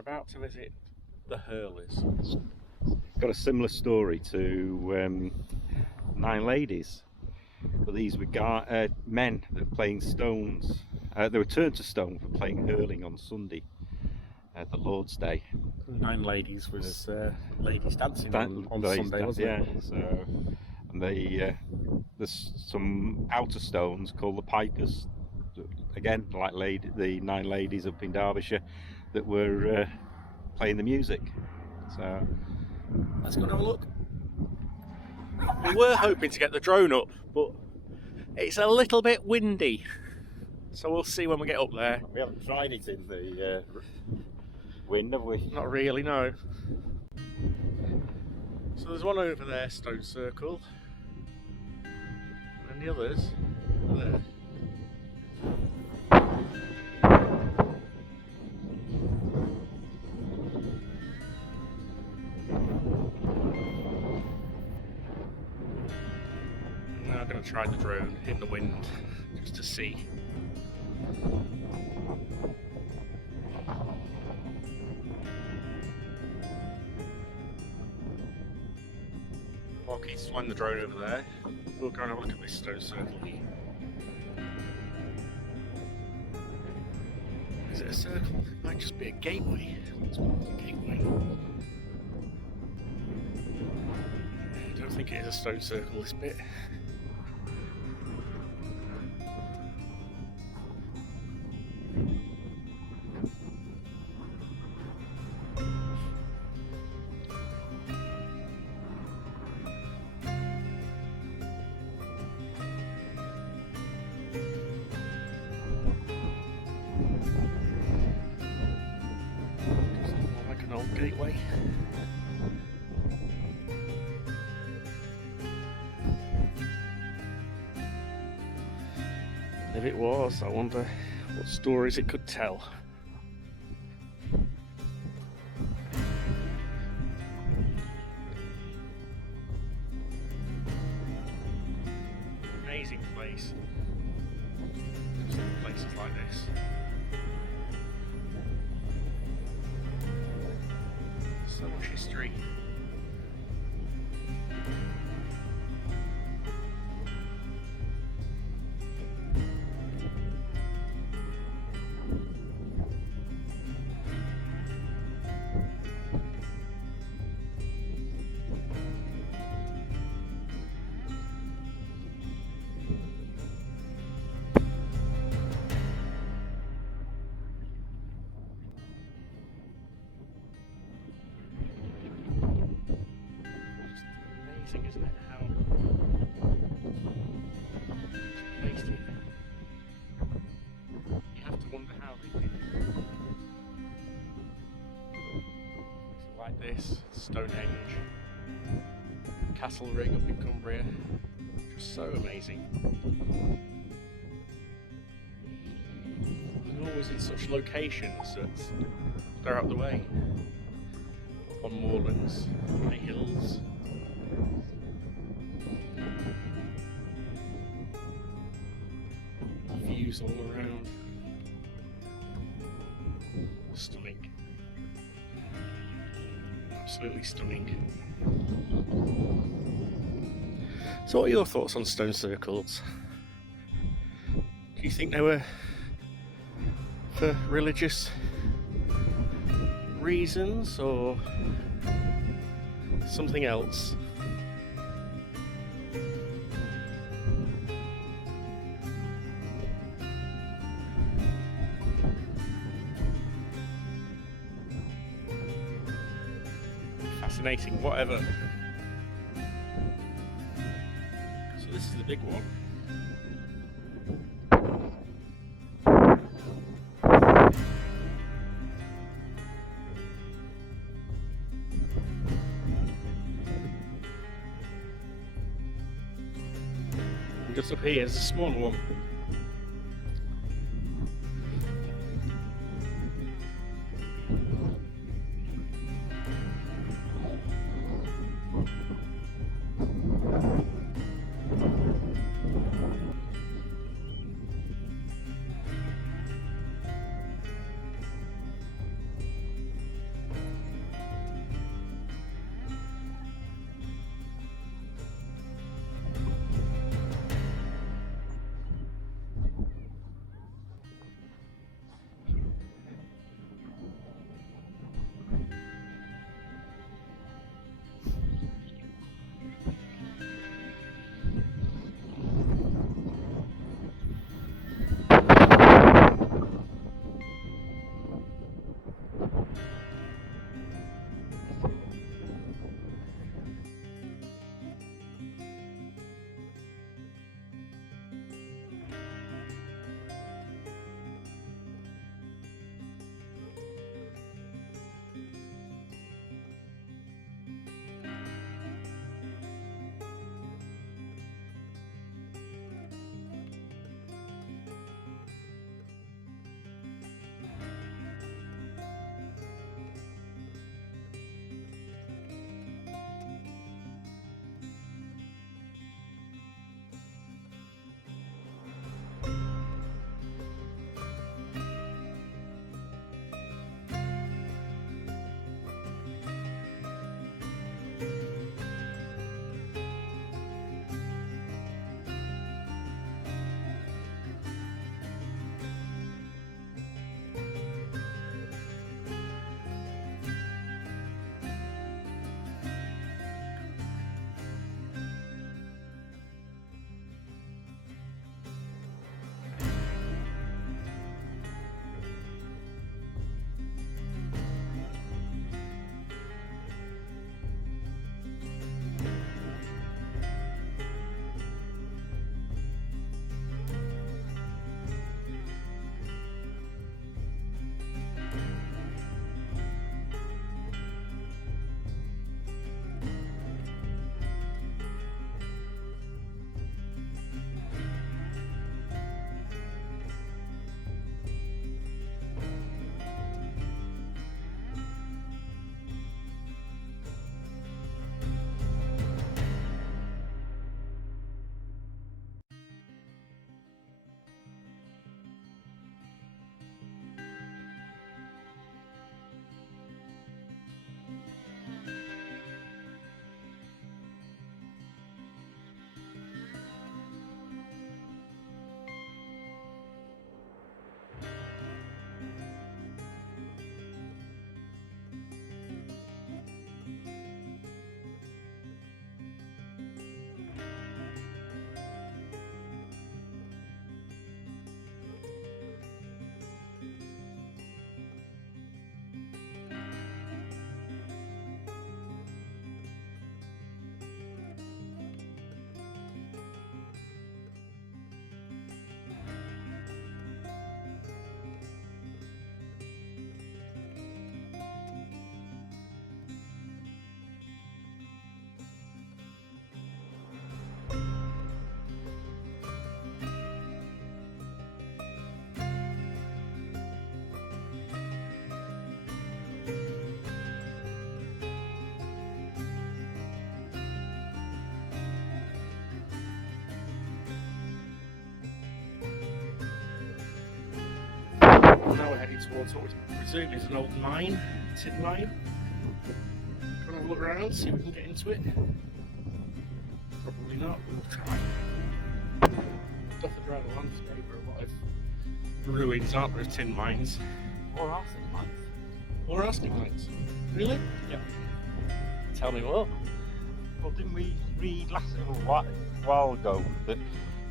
about to visit the Hurlers. Got a similar story to Nine Ladies, but these were men that were playing stones. They were turned to stone for playing hurling on Sunday, the Lord's Day. Nine Ladies was ladies dancing on Sunday, wasn't it? Yeah. So, and there's some outer stones called the Pipers, again like the Nine Ladies up in Derbyshire, that were playing the music. So let's go and have a look. We were hoping to get the drone up, but it's a little bit windy, so we'll see when we get up there. We haven't tried it in the wind, have we? Not really, no. So there's one over there, Stone Circle, and the others are there. I'm going to try the drone in the wind just to see. While Keith's flying the drone over there, we'll go and have a look at this stone circle here. Is it a circle? It might just be a gateway. It's a gateway. I don't think it is a stone circle, this bit. Like an old gateway. If it was, I wonder what stories it could tell. Amazing place. Places like this. So much history. Isn't it? How placed here. You have to wonder how they did it. Like this, Stonehenge, Castle Ring up in Cumbria, just so amazing. And always in such locations that they're out of the way, on moorlands, on the hills. Views all around. Stunning. Absolutely stunning. So what are your thoughts on stone circles? Do you think they were for religious reasons or something else? Fascinating, whatever. So this is the big one. And just up here is a smaller one. towards what we presume is an old mine, tin mine. Can I have a look around, see if we can get into it? Probably not, but we'll try. Dotted around the landscape are a lot of ruins, aren't there, of tin mines? Or arsenic mines. Or arsenic mines. Really? Yeah. Tell me what? Well, didn't we read last a while ago that you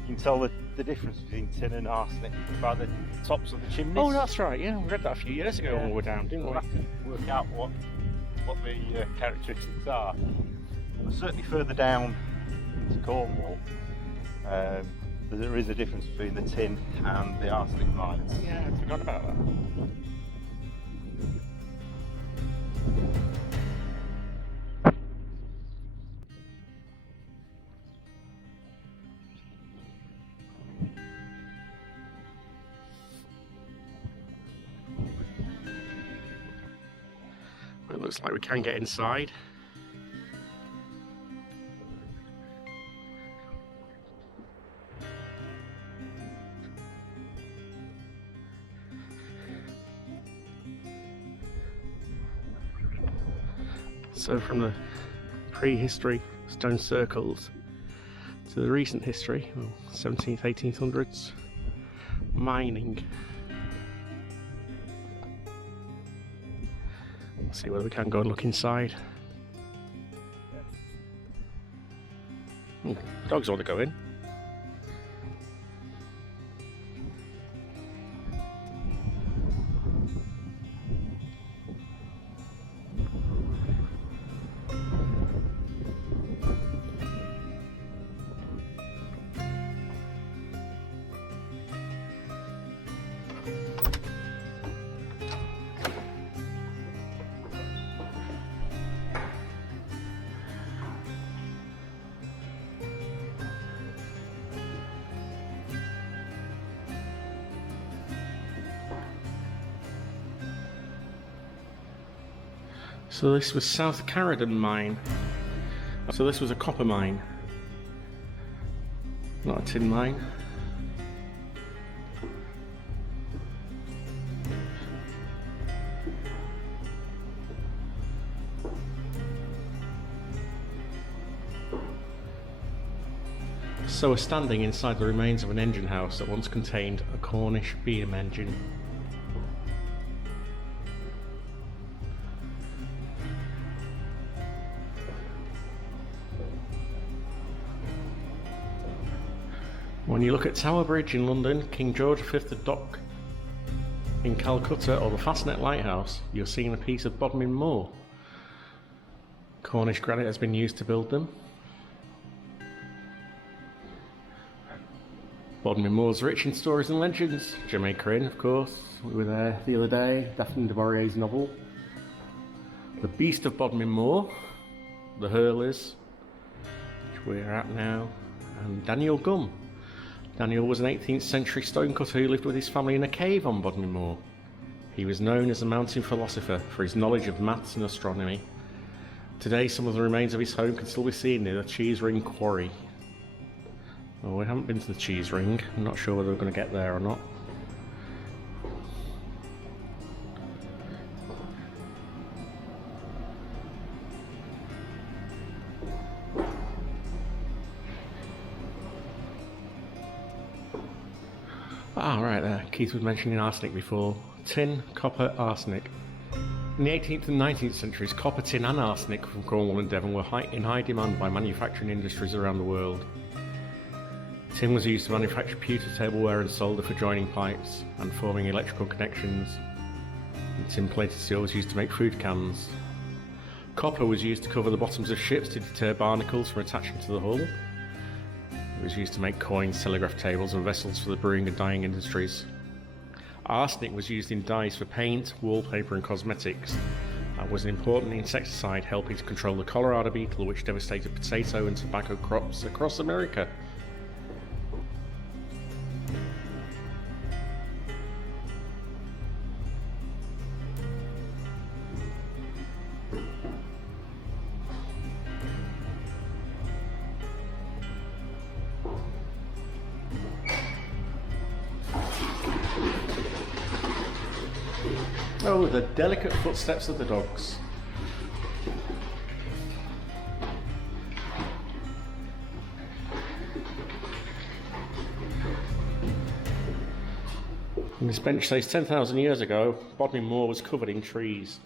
can tell the difference between tin and arsenic by the tops of the chimneys? Oh, that's right, yeah, we read that a few years ago when we were down, didn't we? We'll have to work out what the characteristics are. But certainly further down into Cornwall, there is a difference between the tin and the arsenic mines. Yeah, I forgot about that. It looks like we can get inside. So from the prehistory stone circles to the recent history, 17th, 1800s, mining. Let's see whether we can go and look inside. Dogs want to go in. So this was South Carradon mine. So this was a copper mine, not a tin mine. So we're standing inside the remains of an engine house that once contained a Cornish beam engine. When you look at Tower Bridge in London, King George V Dock in Calcutta, or the Fastnet Lighthouse, you're seeing a piece of Bodmin Moor. Cornish granite has been used to build them. Bodmin Moor's rich in stories and legends. Jamaica Inn, of course, we were there the other day, Daphne du Maurier's novel. The Beast of Bodmin Moor, the Hurlers, which we're at now, and Daniel Gum. Daniel was an 18th century stonecutter who lived with his family in a cave on Bodmin Moor. He was known as a mountain philosopher for his knowledge of maths and astronomy. Today, some of the remains of his home can still be seen near the Cheese Ring Quarry. Well, we haven't been to the Cheese Ring. I'm not sure whether we're going to get there or not. Ah, right there. Keith was mentioning arsenic before. Tin, copper, arsenic. In the 18th and 19th centuries, copper, tin and arsenic from Cornwall and Devon were in high demand by manufacturing industries around the world. Tin was used to manufacture pewter tableware and solder for joining pipes and forming electrical connections. And tin-plated steel was used to make food cans. Copper was used to cover the bottoms of ships to deter barnacles from attaching to the hull. It was used to make coins, telegraph tables and vessels for the brewing and dyeing industries. Arsenic was used in dyes for paint, wallpaper and cosmetics. It was an important insecticide helping to control the Colorado beetle which devastated potato and tobacco crops across America. So, the delicate footsteps of the dogs. And this bench says 10,000 years ago, Bodmin Moor was covered in trees.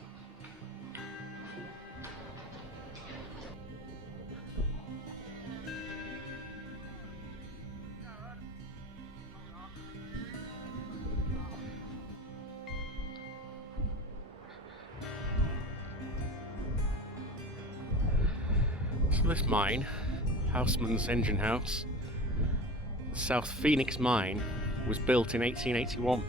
So this mine, Houseman's Engine House, the South Phoenix Mine, was built in 1881.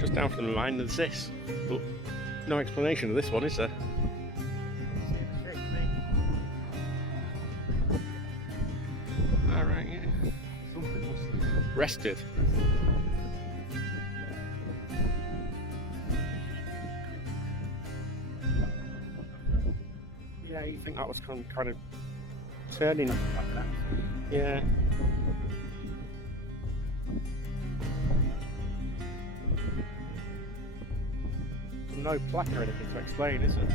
Just down from the line, there's this, but no explanation of this one, is there? Alright, yeah. Rested. Yeah, you think that was kind of turning like that? Yeah. No plaque or anything to explain, is there?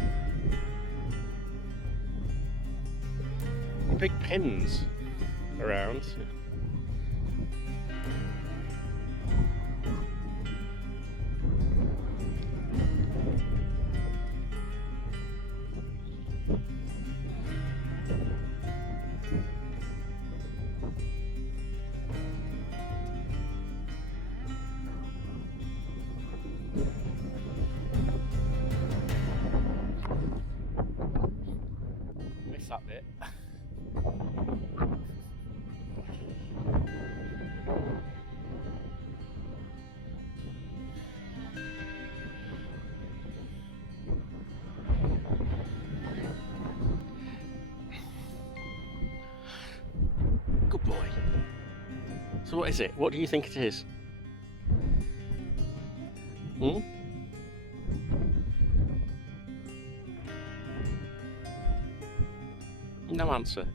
Big pins around. That bit. Good boy. So what is it? What do you think it is? Hmm? No answer.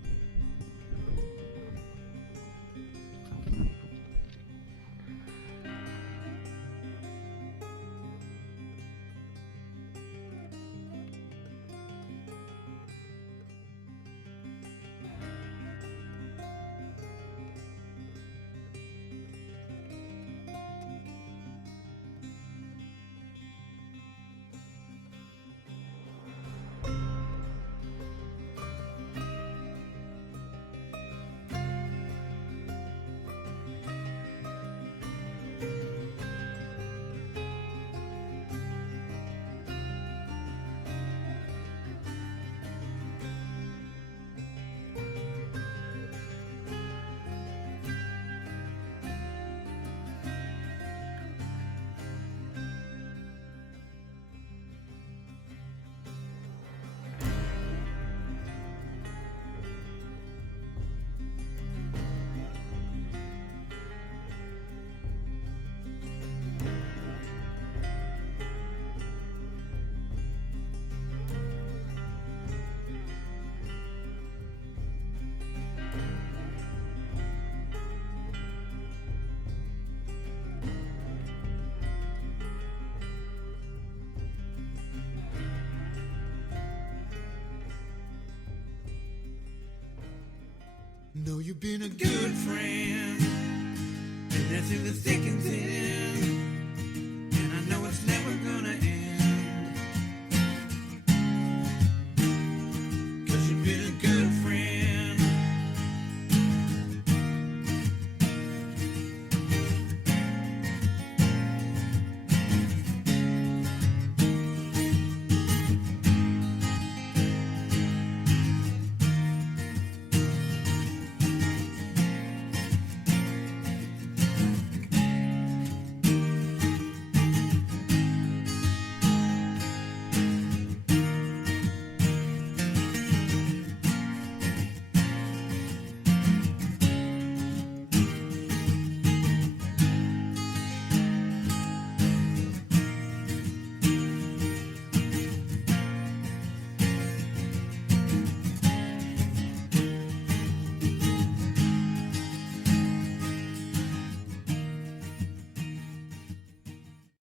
Know you've been a good friend, and that's in the thick and thin.